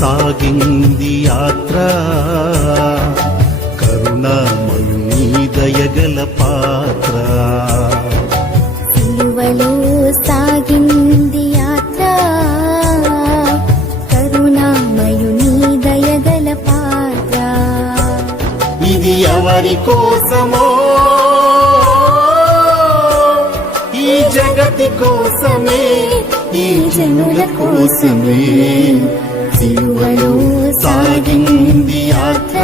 సాగింది యాత్ర, కరుణామయుని దయగల పాత్ర. సిలువలో సాగింది యాత్ర, కరుణామయుని దయగల పాత్ర. ఇది ఎవరి కోసమో, ఈ జగతి కోసమే, ఈ జనుల కోసమే సిలువలో సాగింది యాత్ర.